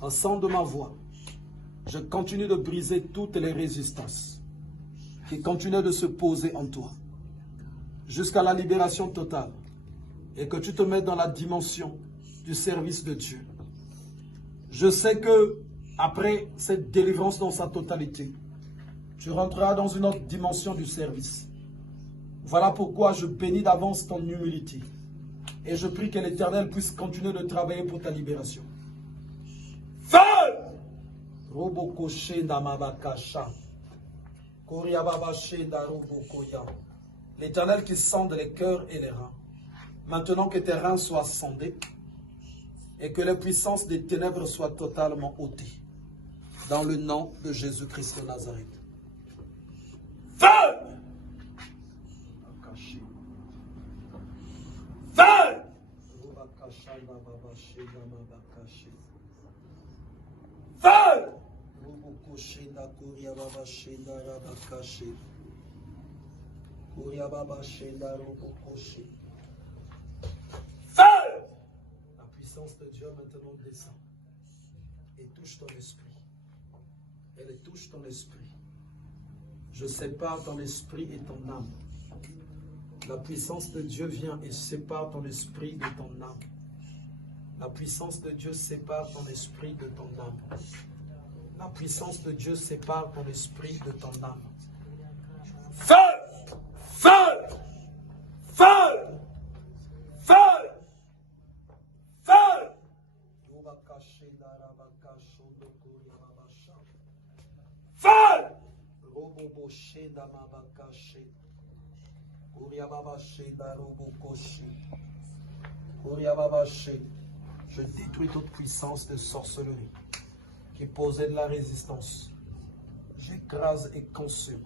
En son de ma voix, je continue de briser toutes les résistances qui continuent de se poser en toi jusqu'à la libération totale et que tu te mettes dans la dimension du service de Dieu. Je sais que après cette délivrance dans sa totalité, tu rentreras dans une autre dimension du service. Voilà pourquoi je bénis d'avance ton humilité et je prie que l'Éternel puisse continuer de travailler pour ta libération. Feu! L'Éternel qui sonde les cœurs et les reins. Maintenant que tes reins soient sondés et que les puissances des ténèbres soient totalement ôtées. Dans le nom de Jésus-Christ de Nazareth. Feu! Feu! Feu! Feu! La puissance de Dieu maintenant descend et touche ton esprit. Elle touche ton esprit. Je sépare ton esprit et ton âme. La puissance de Dieu vient et sépare ton esprit de ton âme. La puissance de Dieu sépare ton esprit de ton âme. La puissance de Dieu sépare ton esprit de ton âme. Feu! Feu! Feu! Feu! Feu! Feu! Je détruis toute puissance de sorcellerie qui posait de la résistance. J'écrase et consume.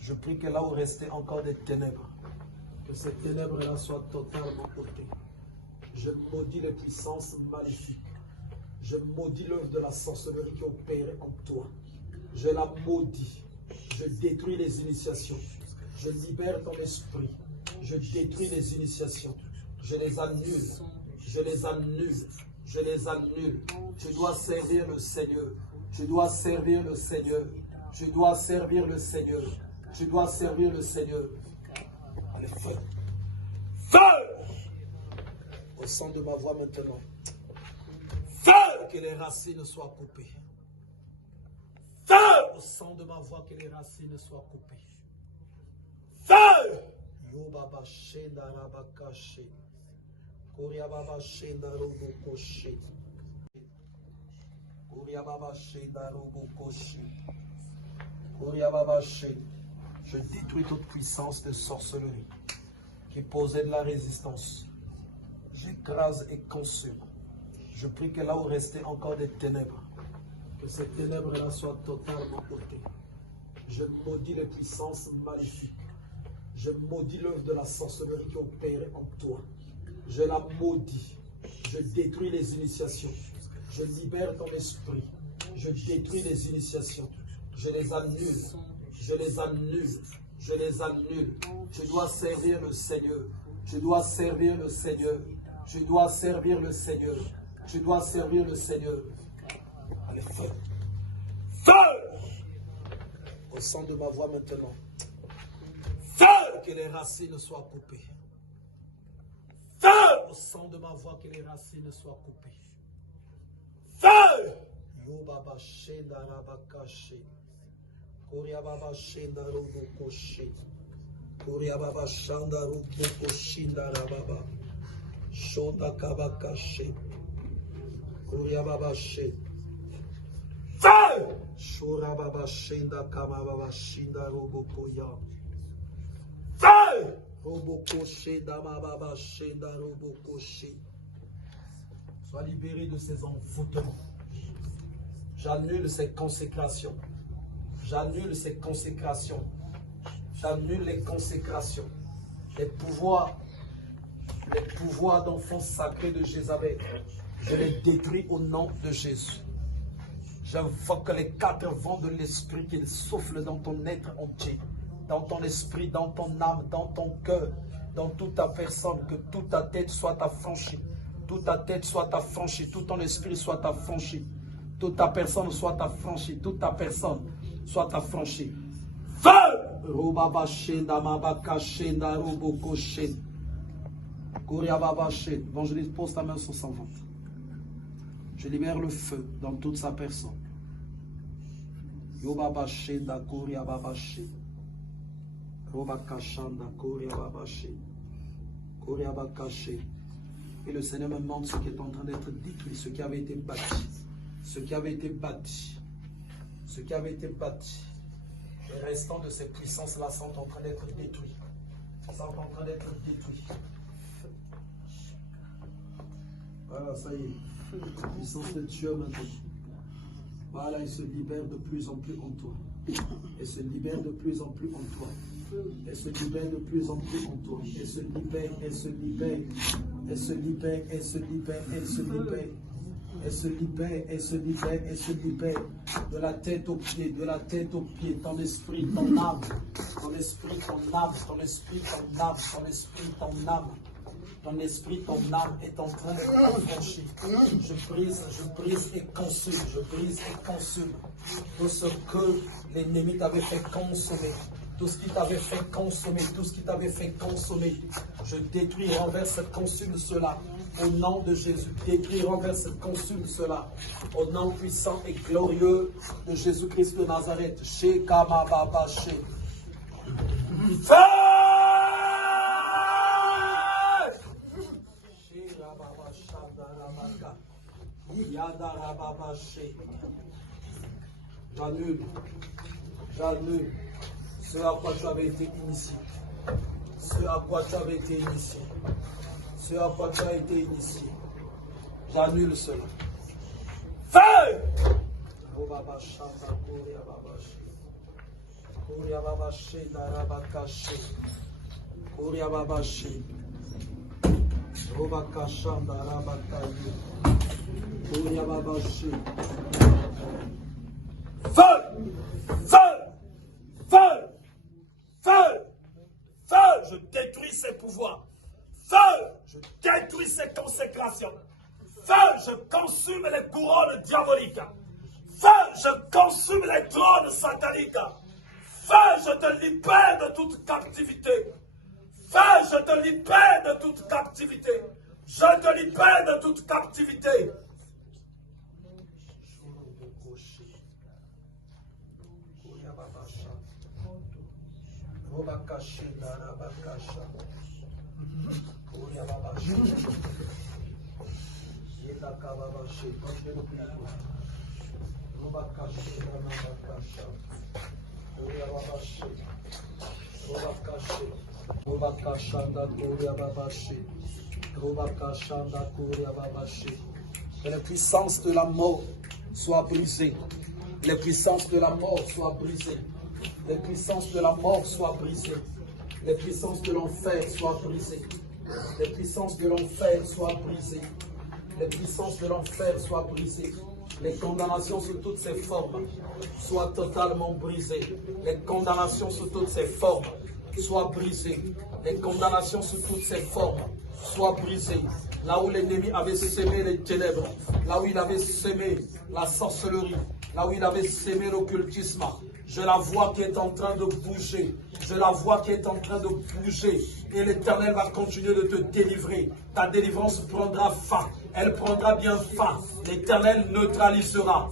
Je prie que là où restait encore des ténèbres, que ces ténèbres-là soient totalement ôtées. Je maudis les puissances maléfiques. Je maudis l'œuvre de la sorcellerie qui opère en toi. Je la maudis. Je détruis les initiations. Je libère ton esprit. Je détruis les initiations. Je les annule. Je les annule. Je les annule. Tu dois servir le Seigneur. Tu dois servir le Seigneur. Tu dois servir le Seigneur. Tu dois servir le Seigneur. Allez, feu. Feu! Au son de ma voix maintenant. Feu! Que les racines soient coupées. Feu! Au son de ma voix, que les racines soient coupées. Feu! Yobaba shenda rabakashi. Koryababa shenda robokoshi. Koryababa shenda robokoshi. Koryababa shenda. Je détruis toute puissance de sorcellerie qui posait de la résistance. J'écrase et consume. Je prie que là où restait encore des ténèbres, que ces ténèbres-là soient totalement ôtées. Je maudis les puissances maléfiques. Je maudis l'œuvre de la sorcellerie qui opère en toi. Je la maudis. Je détruis les initiations. Je libère ton esprit. Je détruis les initiations. Je les annule. Je les annule. Je les annule. Tu dois servir le Seigneur. Tu dois servir le Seigneur. Tu dois servir le Seigneur. Tu dois servir le Seigneur. Allez, feu. Feu! Au son de ma voix maintenant. Feu! Que les racines soient coupées. Feu! Au son de ma voix, que les racines soient coupées. Feu! Yobaba shenda rabakashi. Koryababa shenda robokoshi. Koryababa shanda robokoshinda rababa. Shonda kabakashi. Koryababa she. Feu! Shorababa shenda kamababa shinda robokoya. Feu! Robokoshi damababa shenda robokoshi. Sois libéré de ces envoûtements. J'annule ces consécrations. J'annule ces consécrations. J'annule les consécrations. Les pouvoirs d'enfants sacrés de Jézabel, je les détruis au nom de Jésus. J'invoque les 4 vents de l'esprit qui soufflent dans ton être entier, dans ton esprit, dans ton âme, dans ton cœur, dans toute ta personne, que toute ta tête soit affranchie, Toute ta tête soit affranchie, tout ton esprit soit affranchi. Toute ta personne soit affranchie, toute ta personne soit affranchie. Feu! Évangéliste, pose ta main sur son ventre. Je libère le feu dans toute sa personne. Et le Seigneur me montre ce qui est en train d'être détruit, ce qui avait été bâti. Ce qui avait été bâti. Ce qui avait été bâti. Les restants de ces puissances-là sont en train d'être détruits. Ils sont en train d'être détruits. Voilà, ça y est. La puissance de Dieu maintenant. Voilà, il se libère de plus en plus en toi. Et se libère de plus en plus en toi. Elle se libère de plus en plus en toi. Elle se libère, elle se libère. Elle se libère, elle se libère, elle se libère. Elle se libère, elle se libère, elle se libère. De la tête aux pieds, de la tête aux pieds. Ton esprit, ton âme. Ton esprit, ton âme. Ton esprit, ton âme. Ton esprit, ton âme. Ton esprit, ton âme est en train d'être affranchi. Je brise et consume. Je brise et consume. Tout ce que l'ennemi t'avait fait consommer. Tout ce qui t'avait fait consommer, tout ce qui t'avait fait consommer, je détruis, renverse, consume cela. Au nom de Jésus, détruis, renverse, consume cela. Au nom puissant et glorieux de Jésus-Christ de Nazareth. Chez Kamababa, chez. Feu! Chez Rababa, Shadarabaka. Yadarababa, chez. J'annule. J'annule. Ce à quoi tu avais été initié. Ce à quoi tu avais été initié. Ce à quoi tu as été initié. J'annule cela. Feu! Feu! Feu! Feu! Feu! Feu! Je détruis ses pouvoirs. Feu! Je détruis ses consécrations. Feu! Je consume les couronnes diaboliques. Feu! Je consume les trônes sataniques. Feu! Je te libère de toute captivité. Feu! Je te libère de toute captivité. Je te libère de toute captivité. Que les puissances de la mort soient brisées. Les puissances de la mort soient brisées. Les puissances de la mort soient brisées. Les puissances de l'enfer soient brisées. Les puissances de l'enfer soient brisées. Les puissances de l'enfer soient brisées. Les condamnations sous toutes ces formes soient totalement brisées. Les condamnations sous toutes ces formes soient brisées. Les condamnations sous toutes ces formes soient brisées. Là où l'ennemi avait sémé les ténèbres, là où il avait sémé la sorcellerie, là où il avait sémé l'occultisme, je la vois qui est en train de bouger. Je la vois qui est en train de bouger. Et l'Éternel va continuer de te délivrer. Ta délivrance prendra fin. Elle prendra bien fin. L'Éternel neutralisera,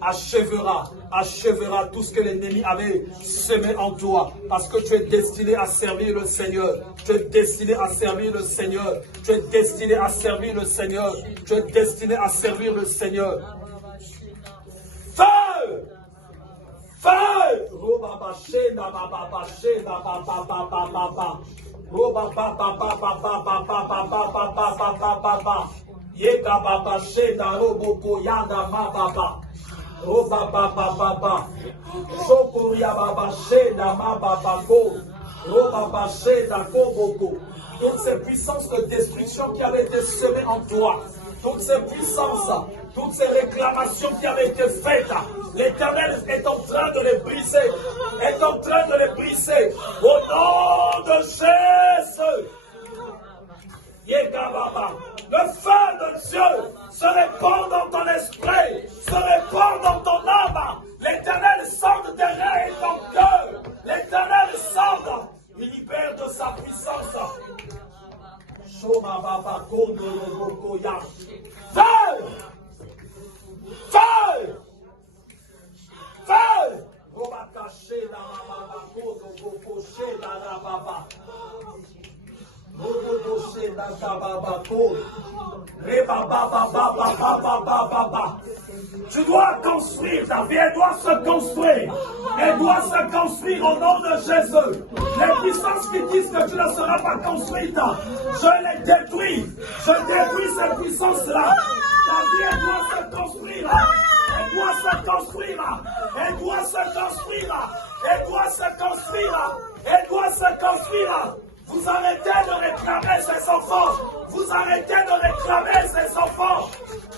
achèvera tout ce que l'ennemi avait semé en toi. Parce que tu es destiné à servir le Seigneur. Tu es destiné à servir le Seigneur. Tu es destiné à servir le Seigneur. Tu es destiné à servir le Seigneur. Feu! Feu! Toutes ces puissances de destruction qui avaient été semées en toi, toutes ces puissances, toutes ces réclamations qui avaient été faites, l'Éternel est en train de les briser, est en train de les briser, au nom de Jésus. Yekababa. Le feu de Dieu se répand dans ton esprit, se répand dans ton âme. L'Éternel sonde tes reins et ton cœur. L'Éternel sonde. Il libère de sa puissance. Feu! Feu! Feu! Tu dois construire, ta vie, elle doit se construire. Elle doit se construire au nom de Jésus. Les puissances qui disent que tu ne seras pas construite, je les détruis. Je détruis ces puissances-là. Ta vie, elle doit se construire. Elle doit se construire. Elle doit se construire. Elle doit se construire. Elle doit se construire. Vous arrêtez de réclamer ces enfants. Vous arrêtez de réclamer ces enfants.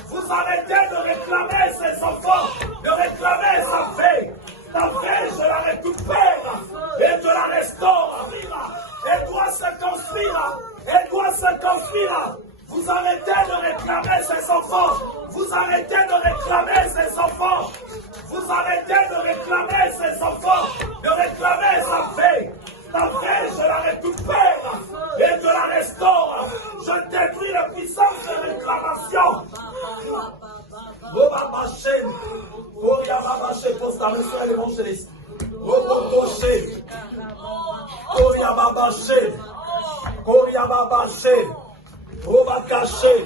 Vous arrêtez de réclamer ces enfants. De réclamer sa paix. Ta paix, je la récupère. Et je la restaure. Elle doit se construire. Elle doit se construire. Vous arrêtez de réclamer ces enfants. Vous arrêtez de réclamer ces enfants. Vous arrêtez de réclamer ces enfants. De réclamer sa paix. Ta paix, je la récupère et je la restaure. Je détruis la puissance de réclamation. Pose ta main sur l'évangéliste. On va cacher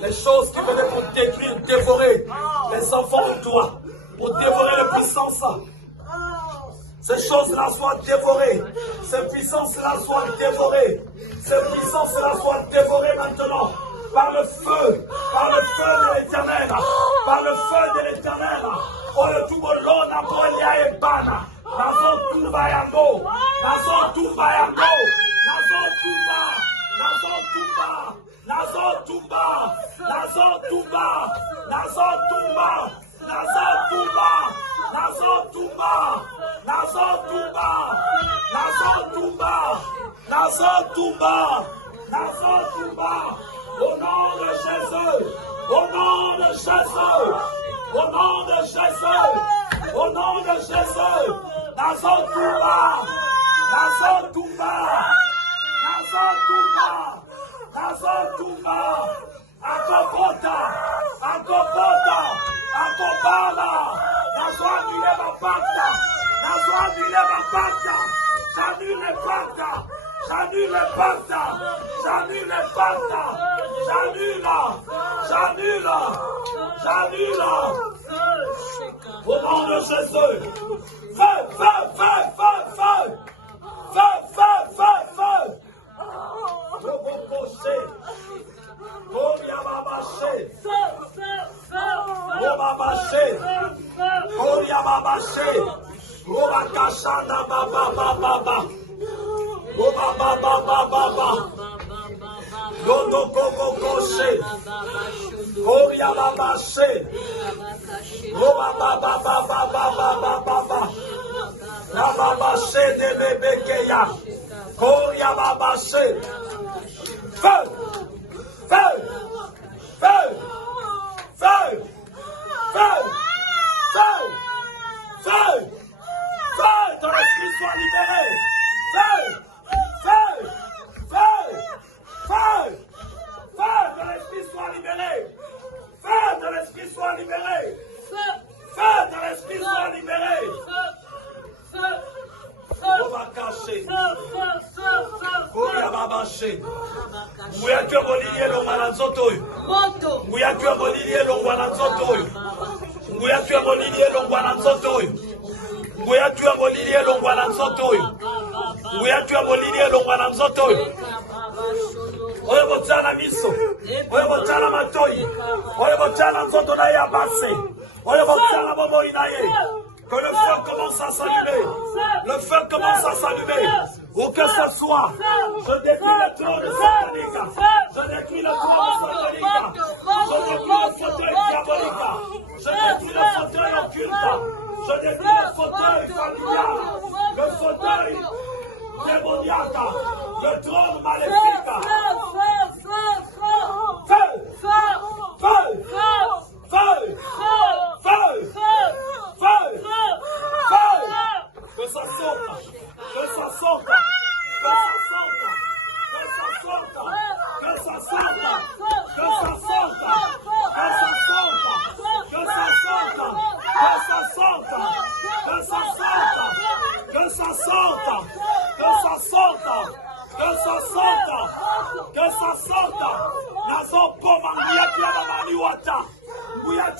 les choses qui venaient pour détruire, dévorer les enfants de toi, pour dévorer les puissances. Ces choses-là soient dévorées. Ces puissances-là soient dévorées. Ces puissances-là soient dévorées maintenant par le feu de l'Éternel. Par le feu de l'Éternel. Oh, le tout bolon, Napoléa et Bana. Nazon Tumba Yango. Nazon Tumba Yango. Nazon Tumba. Nazon Tumba. Nazon Tumba. Nazon Tumba. Nazon Tumba. Nazon Tumba. Nazon Tumba. Nazon Tumba. Nazon Tumba. Nazon Tumba. Nazon Tumba. Au nom de Jésus. Au nom de Jésus. Au nom de Jésus. Au nom de Jésus. Nazon Tumba. Nazon Tumba. Nazon Tumba. Nazon Tumba. Akobota. Akobota. Akobala. Nazon annulé ma pacte. Nazon annulé ma pacte. J'annule les pactes. J'annule les pactes. J'annule les pactes. J'annule. J'annule. J'annule. Au nom de Jésus. Feu, feu, feu, feu, feu. Feu, feu, feu, feu. Je vais pocher. Koria babaché. Babaché. Koria babaché. Kashanda baba baba. Baba baba baba. Dodo koko koshe. Koria babaché. Baba baba baba baba. La babaché de bebekeya. Koria babaché. Feu! Feu! Feu! Feu! Feu! Feu! Feu! Feu! Ton esprit soit libéré! Feu! Feu! Feu! Feu! Feu! Ton esprit soit libéré! Feu! Ton esprit soit libéré! Feu! Ton esprit soit libéré! On va cacher. Nguya tu amolilie longwa na nzoto oyo. Nguya tu amolilie longwa na nzoto oyo. Nguya tu amolilie longwa na nzoto oyo. Nguya tu amolilie longwa na nzoto oyo. Nguya tu amolilie longwa na nzoto oyo. Oyo botana miso. Oyo botana matoi. Oyo botana nzoto na ya base. Oyo botana bomoi na ye. Que le feu commence à s'allumer. Le feu commence à s'allumer. Où que ce soit, je détruis le trône satanique. Je détruis le trône satanique. Je détruis le fauteuil diabolique. Je détruis le fauteuil occulte. Je détruis le fauteuil familial. Le fauteuil démoniaque. Le trône maléfique. Feu!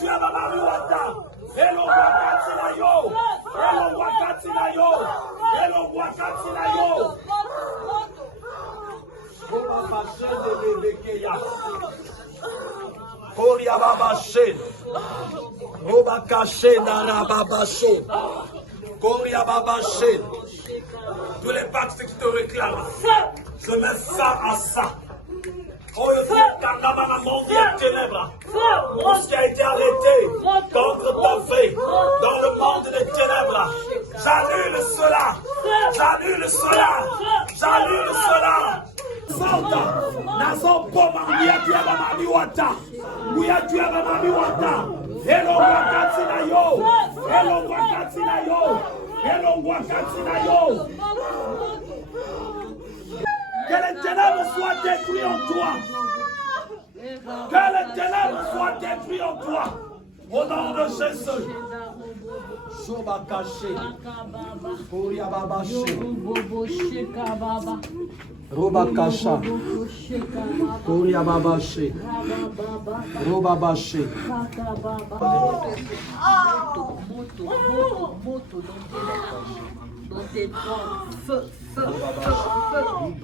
Mariwata. Elo wakati na yo. Elo wakati na yo. Elo wakati na yo. Koba bashende lebekeya. Koria babashe. Roba kache na babashe. Koria babashe. Tous les pactes qui te réclament. Je mets ça à ça. Oh, dans la monde des ténèbres. Ce qui a été arrêté contre ta vie, dans le monde des ténèbres. J'annule cela. J'annule cela. J'annule cela. Salta. Nazo poma. Muyatuya Mariwata. Muyatuya Mariwata. Hello wakati na yo. Hello wakati na yo. Hello wakati na yo. Que les ténèbres soient détruits en toi. Que les ténèbres soient détruits en toi. Au nom de Jésus. Soba caché. Koria babaché. Roba kasha. Koria babaché. Roba baché. Dans tes bras, feu, feu, feu, feu.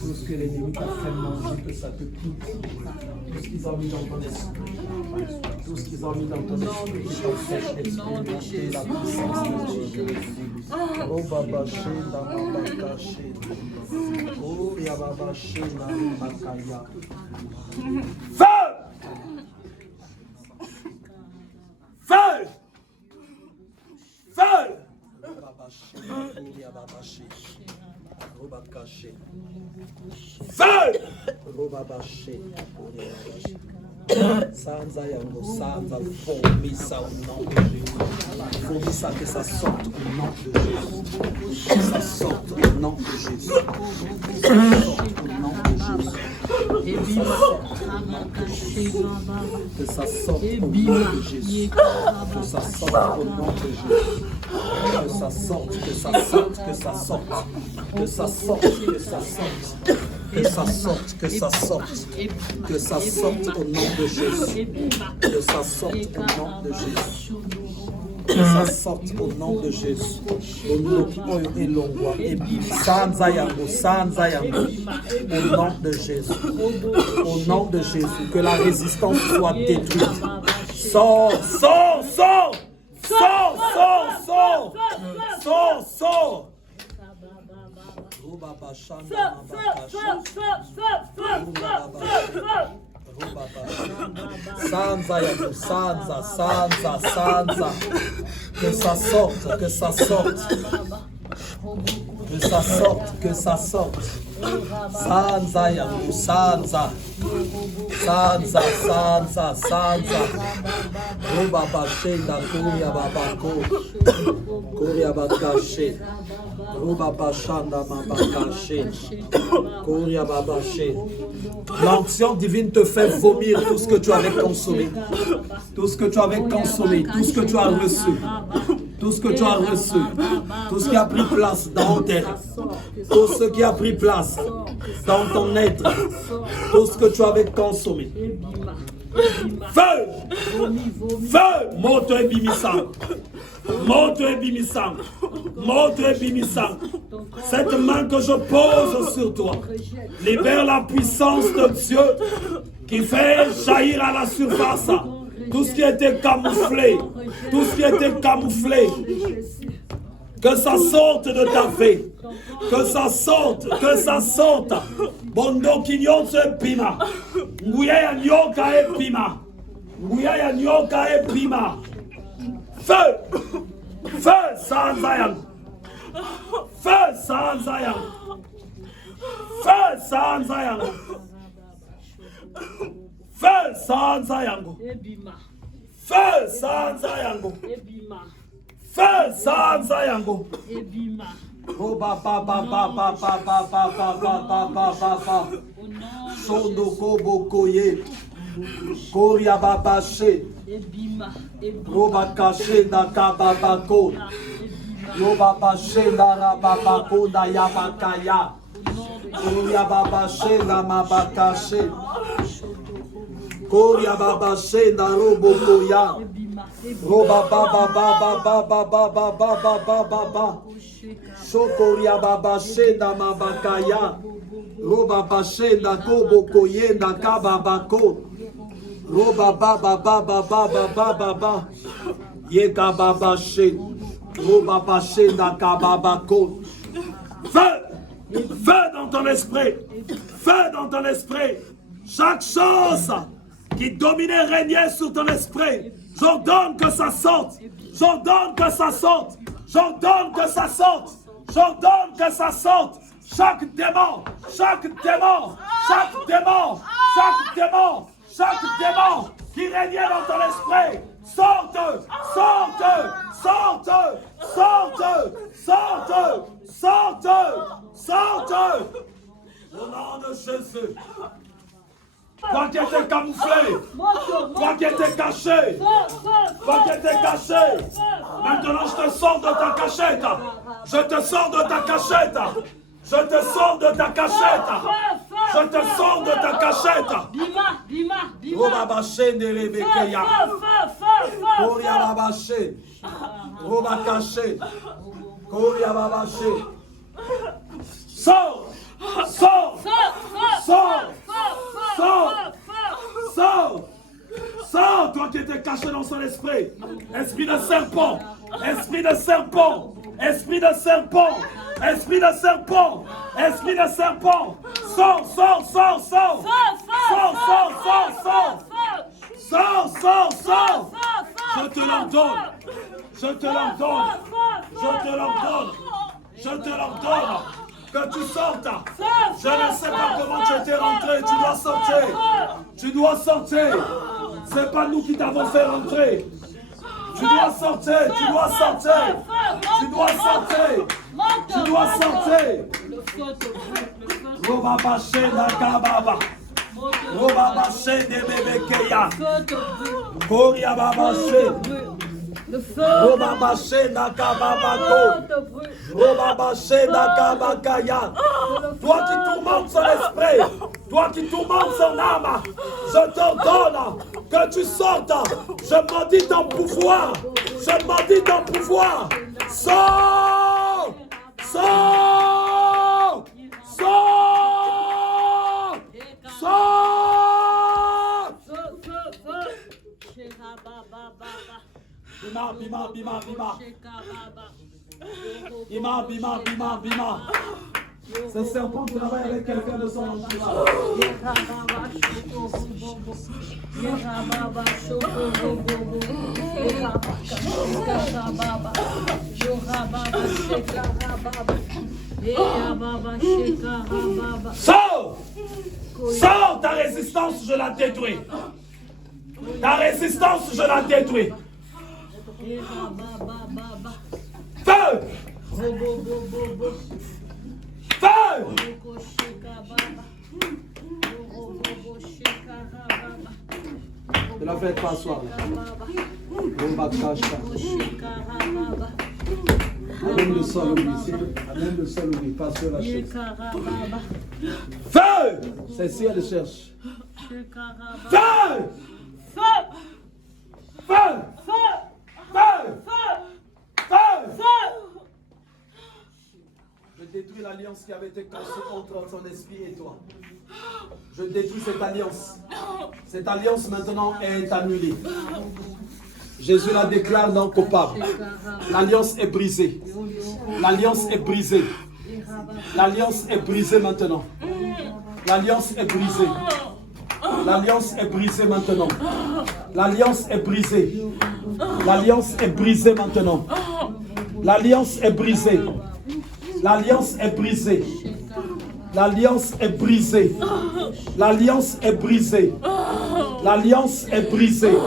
Tout ce que l'ennemi t'a fait manger, que ça te quitte. Tout ce qu'ils ont mis dans ton esprit. Tout ce qu'ils ont mis dans ton esprit qui t'empêche d'expérimenter la puissance de Dieu. Oh Baba Shenda Baba Kaché. Oh Yababa Shenda Bakaya. Feu! Feu! Feu! Baba Shenda Yababa Shenda. Roba caché. Feu! Roba baché. Sanza yango, sanza, vomissa au nom de Jésus. Vomissa que ça sorte au nom de Jésus. Que ça sorte au nom de Jésus. Que ça sorte au nom de Jésus. Que ça sorte au nom de Jésus. Que ça sorte au nom de Jésus. Que ça sorte, que ça sorte, que ça sorte. Que ça sorte, que ça sorte. Que ça sorte, que ça sorte. Que ça sorte au nom de Jésus. Que ça sorte au nom de Jésus. Que ça sorte au nom de Jésus. Au nom de Jésus. Au nom de Jésus. Que la résistance soit détruite. Sors, sors, sors. Sors, sors, sors. Sors, sors. Sanza, sanza, sanza, sanza. Que ça sorte, que ça sorte. Que ça sorte, que ça sorte. Sanza, yangu, sanza. Sanza, sanza, sanza. Roba bashenda, kuria babako. Kuria bakashe. Roba bashanda mabakashe. Kuria babashe. L'onction divine te fait vomir tout ce que tu avais consommé. Tout ce que tu avais consommé, tout ce que tu as reçu. Tout ce que tu as reçu, tout ce qui a pris place dans ton être, tout ce qui a pris place dans ton être, tout ce que tu avais consommé. Feu! Feu! Moto et bimissant. Moto et bimissant. Moto et bimissant. Cette main que je pose sur toi libère la puissance de Dieu qui fait jaillir à la surface Tout ce qui était camouflé, tout ce qui était camouflé, que ça sorte de ta vie. Que ça sorte, que ça sorte. Bondo kinyonso epima. Nguya ya nyoka epima. Nguya ya nyoka epima. Feu! Feu sanza yangu. Feu sanza yangu. Feu sanza yangu. Feu sanza yangu. Feu sanza yangu. Feu sanza yangu. Oh ba ba ba ba ba ba ba ba ba ba ba ba ba ba. Sondo kobo koye. Koria baba she. Roba kashe da kababako. Roba bashe da rababako da yabakaya. Koria baba she da mabakashe. Koria baba she da robo koya. Roba baba baba baba baba baba baba baba. Shokoria baba shenda mabakaya. Roba bashenda kobo koyenda kababako. Roba baba baba baba baba baba. Yeka baba she. Roba bashenda kababako. Feu! Feu dans ton esprit. Feu dans ton esprit. Chaque chose qui dominait, régnait sur ton esprit. J'ordonne que ça sorte. J'ordonne que ça sorte. J'ordonne que ça sorte. J'ordonne que ça sorte. Chaque démon, chaque démon, chaque démon, chaque démon, chaque démon qui régnait dans ton esprit. Sorte, sorte, sorte, sorte, sorte, sorte, sorte. Au nom de Jésus. Toi qui étais camouflé, toi qui étais caché, toi qui étais caché, maintenant je te sors de ta cachette, je te sors de ta cachette, je te sors de ta cachette, je te sors de ta cachette. Roba baché de Rebekeya, Koria babaché, Roba caché, Koria babaché. Sors, sors, sors. Sors! Sors! Sors, toi qui étais caché dans son esprit. Esprit de serpent! Esprit de serpent! Esprit de serpent! Esprit de serpent! Esprit de serpent! Sors, sors, sors, sors! Sors, sors, sors, sors! Sors, sors, sors! Je te l'ordonne! Je te l'ordonne! Je te l'ordonne! Je te l'ordonne! Que tu sortes. Je ne sais pas comment tu étais rentré. Tu dois sortir. Tu dois sortir. C'est pas nous qui t'avons fait rentrer. Tu dois sortir. Tu dois sortir. Tu dois sortir. Tu dois sortir. Roba baché nakababa. Roba baché de bebekeya. Koria babaché. Roba baché nakababako. Roba baché nakabakaya. Toi qui tourmentes son esprit, toi qui tourmentes son âme, je t'ordonne que tu sortes. Je maudis ton pouvoir. Je maudis ton pouvoir. Sors! Sors! Sors! Sors! Bima, bima, bima, bima. Bima, bima, bima, bima. Ce serpent travaille avec quelqu'un de son entourage. Sors! Sors, ta résistance, je la détruis. Ta résistance, je la détruis. Feu! Feu! Ne la faites pas asseoir. Amène le sol, oui. Amène le sol, oui. Pas sur la chaise. Feu! C'est si elle cherche. Feu! Feu! Feu! Feu! Feu! Je détruis l'alliance qui avait été conçue entre son esprit et toi. Je détruis cette alliance. Cette alliance maintenant est annulée. Jésus la déclare non coupable. L'alliance est brisée. L'alliance est brisée. L'alliance est brisée maintenant. L'alliance est brisée. L'alliance est brisée maintenant. L'alliance est brisée. L'alliance est brisée maintenant. L'alliance est brisée. L'alliance est brisée. L'alliance est brisée. L'alliance est brisée. L'alliance est brisée.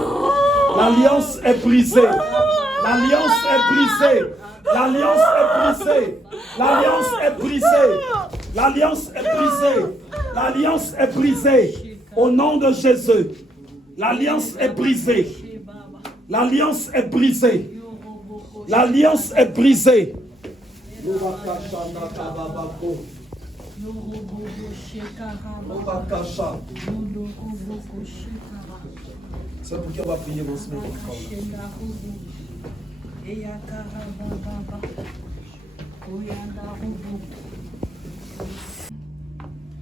L'alliance est brisée. L'alliance est brisée. L'alliance est brisée. L'alliance est brisée. L'alliance est brisée. L'alliance est brisée. Au nom de Jésus. L'alliance est brisée. L'alliance est brisée. L'alliance est brisée. C'est pour qui on va prier dans ce moment.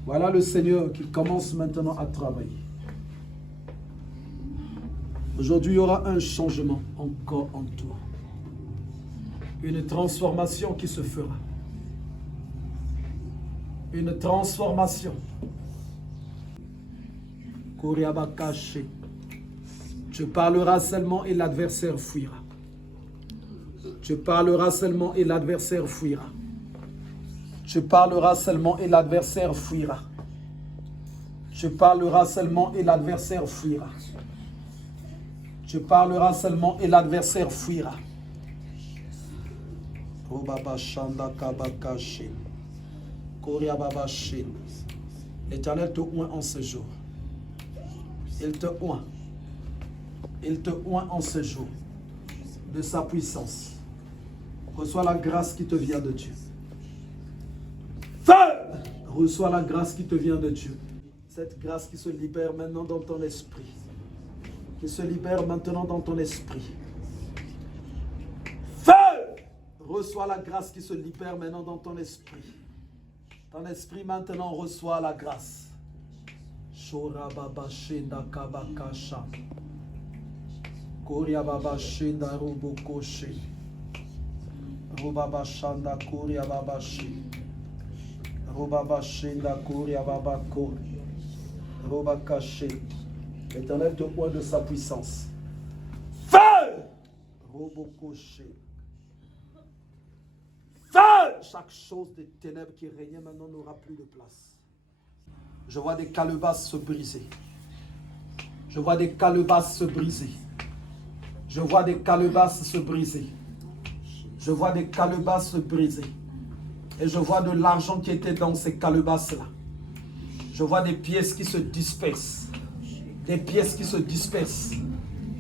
Voilà le Seigneur qui commence maintenant à travailler. Aujourd'hui, il y aura un changement encore en toi. Une transformation qui se fera. Une transformation. Kuriabakashi. Tu parleras seulement et l'adversaire fuira. Tu parleras seulement et l'adversaire fuira. Tu parleras seulement et l'adversaire fuira. Tu parleras seulement et l'adversaire fuira. Tu parleras seulement et l'adversaire fuira. L'Éternel te oint en ce jour. Il te oint. Il te oint en ce jour de sa puissance. Reçois la grâce qui te vient de Dieu. Feu! Reçois la grâce qui te vient de Dieu. Cette grâce qui se libère maintenant dans ton esprit. Qui se libère maintenant dans ton esprit. Feu! Reçois la grâce qui se libère maintenant dans ton esprit. Ton esprit maintenant reçoit la grâce. Shorababashinda kabakasha. Kuriababashinda rubukoshi. Rubabashanda kuriababashi. Rubabashinda kuriababako. Rubakashi. L'Éternel te oint de sa puissance. Feu! Rubukoshi. Feu! Chaque chose des ténèbres qui régnait maintenant n'aura plus de place. Je vois des calebasses se briser. Je vois des calebasses se briser. Je vois des calebasses se briser. Je vois des calebasses se briser. Et je vois de l'argent qui était dans ces calebasses-là. Je vois des pièces qui se dispersent. Des pièces qui se dispersent.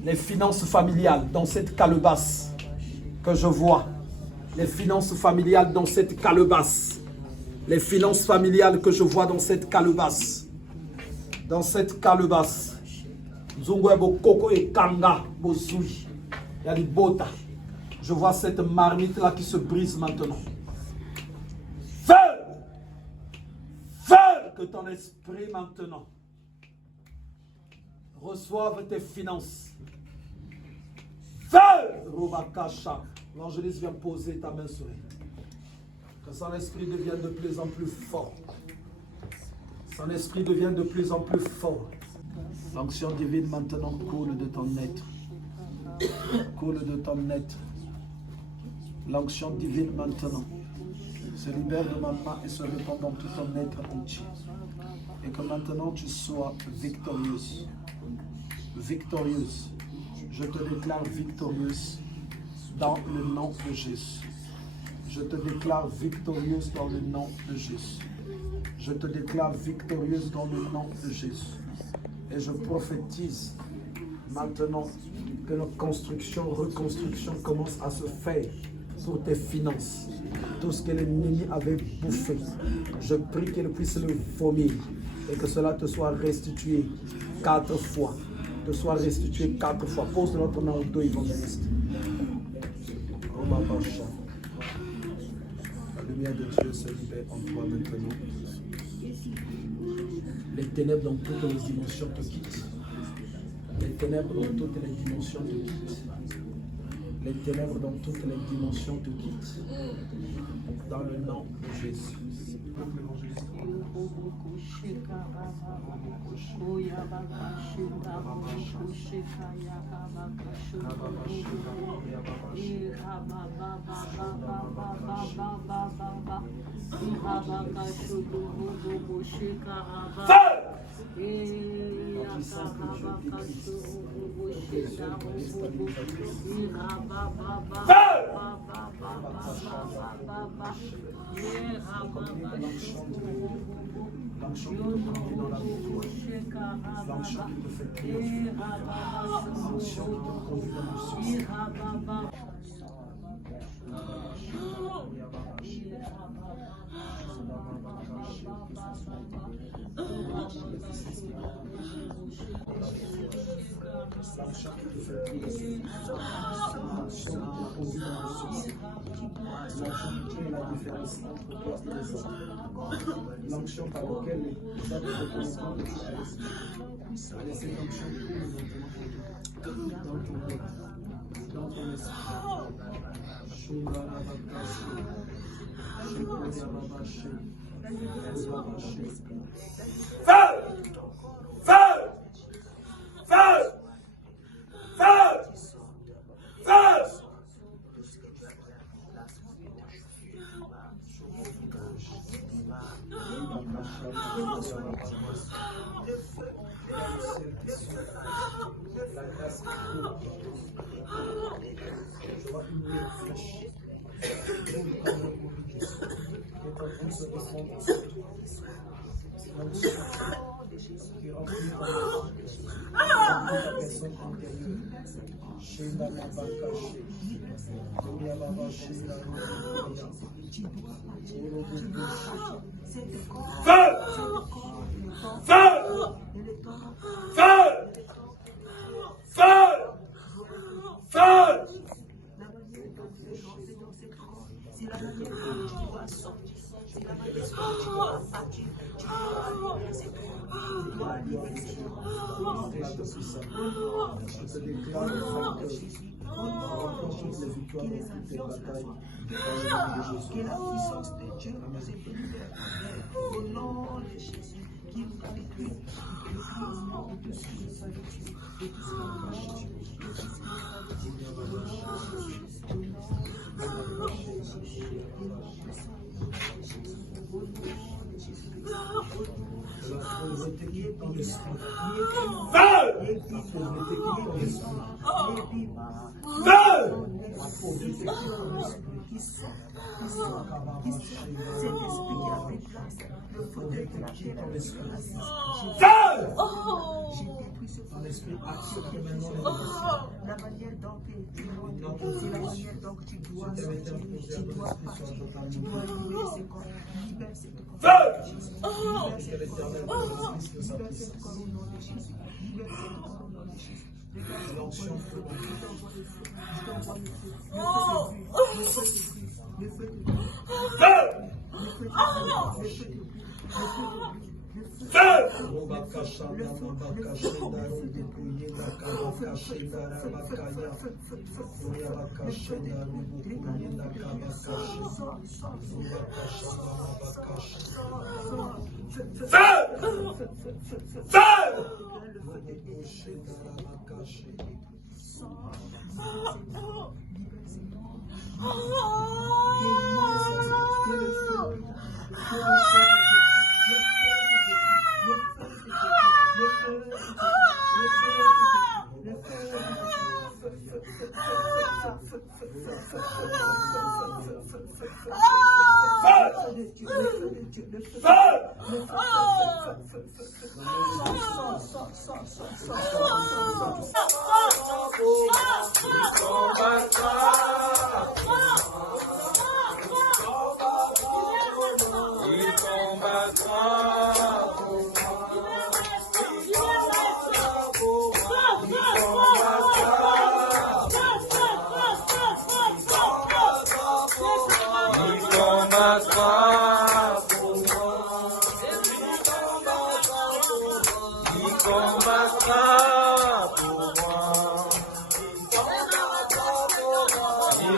Les finances familiales dans cette calebasse que je vois. Les finances familiales dans cette calebasse. Les finances familiales que je vois dans cette calebasse. Dans cette calebasse. Koko et Kanga, Bozui. Il y a des botas. Je vois cette marmite-là qui se brise maintenant. Feu! Feu! Que ton esprit maintenant reçoive tes finances. Feu! Robakasha. L'évangéliste vient poser ta main sur elle. Que son esprit devienne de plus en plus fort. Son esprit devient de plus en plus fort. L'onction divine maintenant coule de ton être. Coule de ton être. L'onction divine maintenant se libère de ma main et se répand dans tout ton être entier. Et que maintenant tu sois victorieuse. Victorieuse. Je te déclare victorieuse dans le nom de Jésus. Je te déclare victorieuse dans le nom de Jésus. Je te déclare victorieuse dans le nom de Jésus. Et je prophétise maintenant que la construction, reconstruction commence à se faire pour tes finances. Tout ce que l'ennemi avait bouffé, je prie qu'il puisse le vomir et que cela te soit restitué 4 fois. Te soit restitué 4 fois. Pose notre nom au dos évangéliste. La lumière de Dieu se libère en toi maintenant. Les ténèbres dans toutes les dimensions te quittent. Les ténèbres dans toutes les dimensions te quittent. Les ténèbres dans toutes les dimensions te quittent. Dans le nom de Jésus. L'onction qui te conduit dans la victoire, l'onction qui te fait triompher, l'onction qui te conduit dans le succès. L'onction qui te fait triompher, l'onction qui te conduit dans le succès, l'onction qui crée la différence entre toi et les autres, l'onction par laquelle les hommes te comprennent de ta esprit. Et cette onction coule dans ton cœur, dans ton esprit. Feu! Feu! Feu! Feu! Feu! La grâce qui court. Je vois une lumière fraîche. Qui est en train de se répandre. Qui remplit ta personne intérieure. Chez la Baba Caché. Doria Baba Chez la Feu! Feu! Feu! Feu! Feu! C'est la manière dont tu dois sortir. C'est la manière dont tu dois partir. Tu dois libérer cette je te déclare le vainqueur. Remporte toutes les victoires dans toutes tes batailles. Que la puissance de Dieu nous libère. Au nom de Jésus, qui nous a détruit. Que le financement de tout ce qui nous a détruit. Et tout ce qui nous a caché. La pauvreté qui est dans l'esprit. Feu! La pauvreté qui est dans l'esprit. Feu! La pauvreté qui est dans l'esprit. Qui sort. Cet esprit qui a pris place. Le fauteuil qui est dans l'esprit. Feu! J'ai détruit ce fauteuil. L'esprit accepte maintenant les émotions. La manière dont tu es, c'est la manière dont tu dois sortir. Tu dois partir. Tu dois libérer ces corps. Libère cette corps. Feu! Libère cette corps. Libère cette corps au nom de Jésus. Libère cette corps au nom de Jésus. L'onction feu. Je t'envoie le feu. Le feu te brûle. Le feu te brûle. Feu! Le feu te brûle. Le feu te brûle. Feu! Le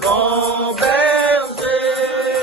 bon berger,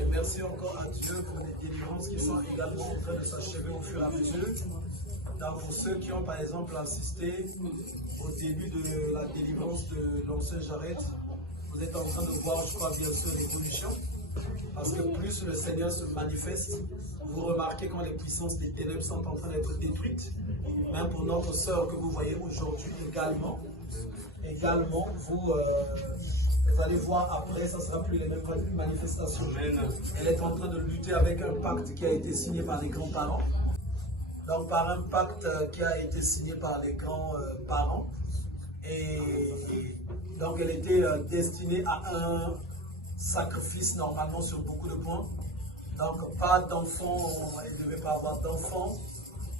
Et merci encore à Dieu pour les délivrances qui sont également en train de s'achever au fur et à mesure. Donc pour ceux qui ont par exemple assisté au début de la délivrance de l'ancien Jared, vous êtes en train de voir, je crois bien sûr, l'évolution. Parce que plus le Seigneur se manifeste, vous remarquez quand les puissances des ténèbres sont en train d'être détruites. Même pour notre sœur que vous voyez aujourd'hui également, vous allez voir après, ça ne sera plus les mêmes manifestations. Elle est en train de lutter avec un pacte qui a été signé par les grands-parents. Donc par un pacte qui a été signé par les grands-parents. Et donc elle était destinée à un sacrifice normalement sur beaucoup de points. Donc pas d'enfants, elle ne devait pas avoir d'enfants.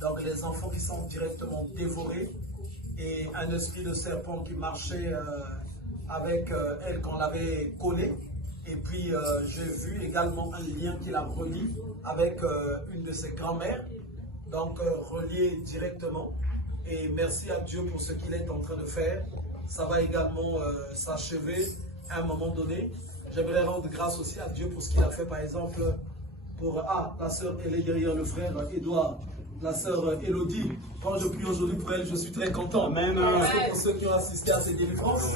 Donc les enfants qui sont directement dévorés. Et un esprit de serpent qui marchait avec elle quand on l'avait collée. Et puis j'ai vu également un lien qui la relie avec une de ses grand-mères. Donc relié directement. Et merci à Dieu pour ce qu'il est en train de faire. Ça va également s'achever à un moment donné. J'aimerais rendre grâce aussi à Dieu pour ce qu'il a fait, par exemple, pour la sœur, elle est derrière le frère Edouard, la sœur Elodie. Quand je prie aujourd'hui pour elle, je suis très content. Même pour ceux qui ont assisté à ces délivrances.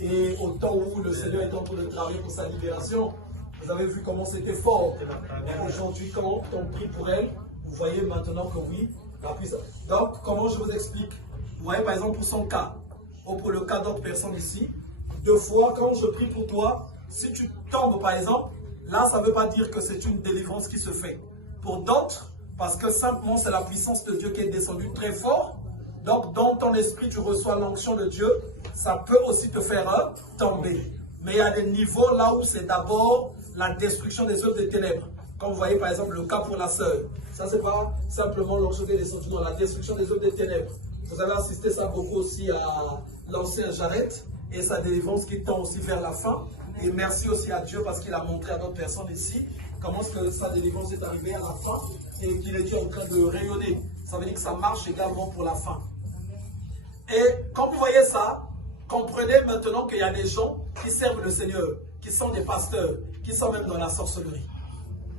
Et au temps où le Seigneur est en train de travailler pour sa libération, vous avez vu comment c'était fort. Et aujourd'hui, quand on prie pour elle, vous voyez maintenant que oui, la puissance. Donc, comment je vous explique? Vous voyez, par exemple, pour son cas, ou pour le cas d'autres personnes ici, deux fois, quand je prie pour toi, si tu tombes, par exemple, là, ça ne veut pas dire que c'est une délivrance qui se fait. Pour d'autres, parce que simplement, c'est la puissance de Dieu qui est descendue très fort. Donc, dans ton esprit, tu reçois l'onction de Dieu. Ça peut aussi te faire tomber. Mais il y a des niveaux là où c'est d'abord la destruction des œuvres des ténèbres. Comme vous voyez, par exemple, le cas pour la sœur. Ça, c'est pas simplement l'onction qui est descendue, non, la destruction des œuvres des ténèbres. Vous avez assisté ça beaucoup aussi à l'ancien Jared et sa délivrance qui tend aussi vers la fin. Et merci aussi à Dieu parce qu'il a montré à d'autres personnes ici comment est-ce que sa délivrance est arrivée à la fin et qu'il était en train de rayonner. Ça veut dire que ça marche également pour la fin. Et quand vous voyez ça, comprenez maintenant qu'il y a des gens qui servent le Seigneur, qui sont des pasteurs, qui sont même dans la sorcellerie.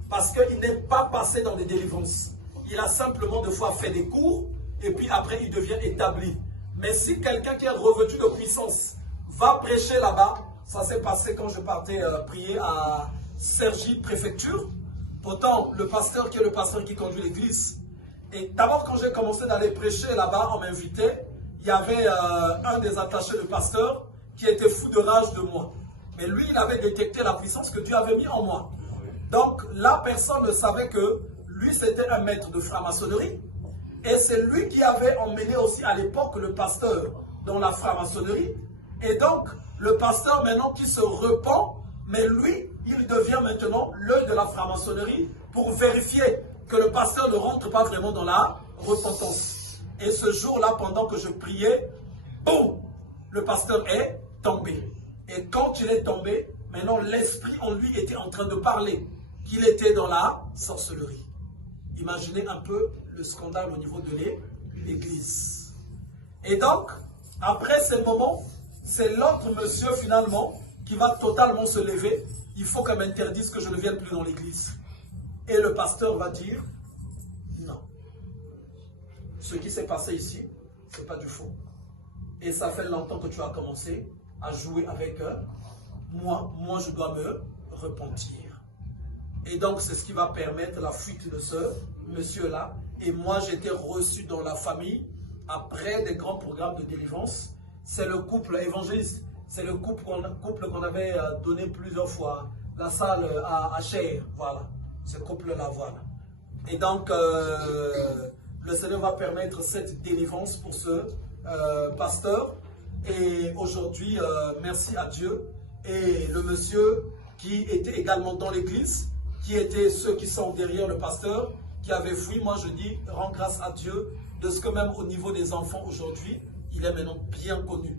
Parce qu'il n'est pas passé dans des délivrances. Il a simplement de fois fait des cours et puis après il devient établi. Mais si quelqu'un qui est revêtu de puissance va prêcher là-bas, ça s'est passé quand je partais prier à Cergy préfecture. Pourtant, le pasteur qui est le pasteur qui conduit l'église. Et d'abord, quand j'ai commencé d'aller prêcher là-bas, on m'invitait. Il y avait un des attachés de pasteur qui était fou de rage de moi. Mais lui, il avait détecté la puissance que Dieu avait mis en moi. Donc, la personne ne savait que lui, c'était un maître de franc-maçonnerie. Et c'est lui qui avait emmené aussi à l'époque le pasteur dans la franc-maçonnerie. Et donc, le pasteur maintenant qui se repent, mais lui, il devient maintenant l'œil de la franc-maçonnerie pour vérifier que le pasteur ne rentre pas vraiment dans la repentance. Et ce jour-là, pendant que je priais, boum, le pasteur est tombé. Et quand il est tombé, maintenant l'esprit en lui était en train de parler, qu'il était dans la sorcellerie. Imaginez un peu le scandale au niveau de l'église. Et donc, après ce moment, c'est l'autre monsieur finalement qui va totalement se lever. Il faut qu'elle m'interdise que je ne vienne plus dans l'église. Et le pasteur va dire, non. Ce qui s'est passé ici, ce n'est pas du faux. Et ça fait longtemps que tu as commencé à jouer avec eux. Moi, je dois me repentir. Et donc, c'est ce qui va permettre la fuite de ce monsieur-là. Et moi, j'ai été reçu dans la famille après des grands programmes de délivrance. C'est le couple évangéliste. C'est le couple qu'on avait donné plusieurs fois. La salle à Cher. Voilà. Ce couple-là, voilà. Et donc, le Seigneur va permettre cette délivrance pour ce pasteur. Et aujourd'hui, merci à Dieu. Et le monsieur qui était également dans l'église, qui étaient ceux qui sont derrière le pasteur, qui avait fui, moi je dis, rends grâce à Dieu de ce que même au niveau des enfants aujourd'hui, il est maintenant bien connu.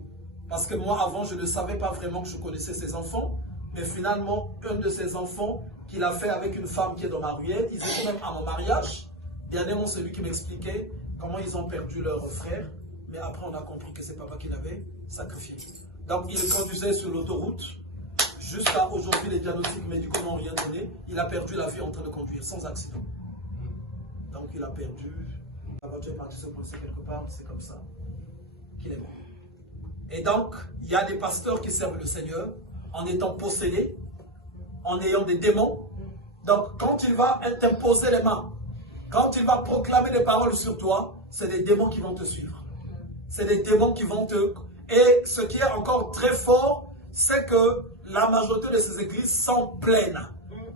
Parce que moi avant, je ne savais pas vraiment que je connaissais ses enfants, mais finalement, un de ses enfants qu'il a fait avec une femme qui est dans ma ruelle, ils étaient même à mon mariage. Dernièrement, c'est lui qui m'expliquait comment ils ont perdu leur frère, mais après on a compris que c'est papa qui l'avait sacrifié. Donc il conduisait sur l'autoroute, Jusqu'à aujourd'hui, les diagnostics médicaux n'ont rien donné. Il a perdu la vie en train de conduire, sans accident. Donc il a perdu. La voiture est partie se coincer quelque part, c'est comme ça qu'il est mort. Et donc, il y a des pasteurs qui servent le Seigneur en étant possédés, en ayant des démons. Donc, quand il va t'imposer les mains, quand il va proclamer des paroles sur toi, c'est des démons qui vont te suivre. C'est des démons qui vont te... Et ce qui est encore très fort, c'est que la majorité de ces églises sont pleines.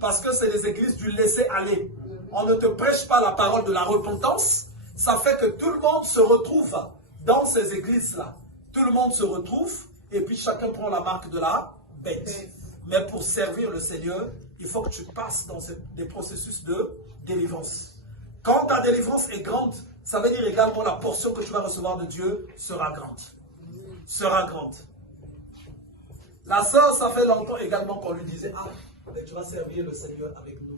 Parce que c'est des églises du laisser-aller. On ne te prêche pas la parole de la repentance. Ça fait que tout le monde se retrouve dans ces églises-là. Tout le monde se retrouve et puis chacun prend la marque de la bête. Mais pour servir le Seigneur, il faut que tu passes dans des processus de délivrance. Quand ta délivrance est grande, ça veut dire également la portion que tu vas recevoir de Dieu sera grande. Sera grande. La sœur, ça fait longtemps également qu'on lui disait, ah, mais tu vas servir le Seigneur avec nous.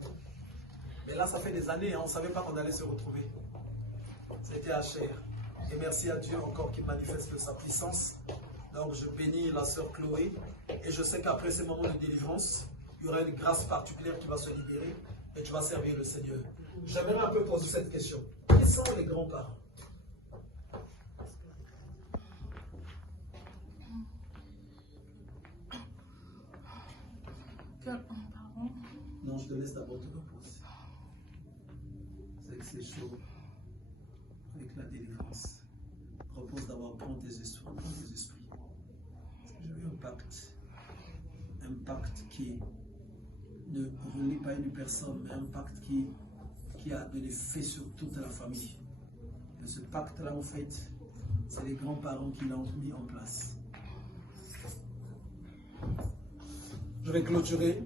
Mais là, ça fait des années, hein, on ne savait pas qu'on allait se retrouver. C'était à chair. Et merci à Dieu encore qui manifeste sa puissance. Donc je bénis la sœur Chloé. Et je sais qu'après ces moments de délivrance, il y aura une grâce particulière qui va se libérer. Et tu vas servir le Seigneur. J'aimerais un peu poser cette question. Qui sont les grands-parents? Non, je te laisse d'abord te reposer. C'est que c'est chaud. Avec la délivrance. Repose d'abord, prends tes esprits. J'ai eu un pacte. Un pacte qui ne relie pas une personne, mais un pacte qui a de l'effet sur toute la famille. Et ce pacte-là, en fait, c'est les grands-parents qui l'ont mis en place. Je vais clôturer.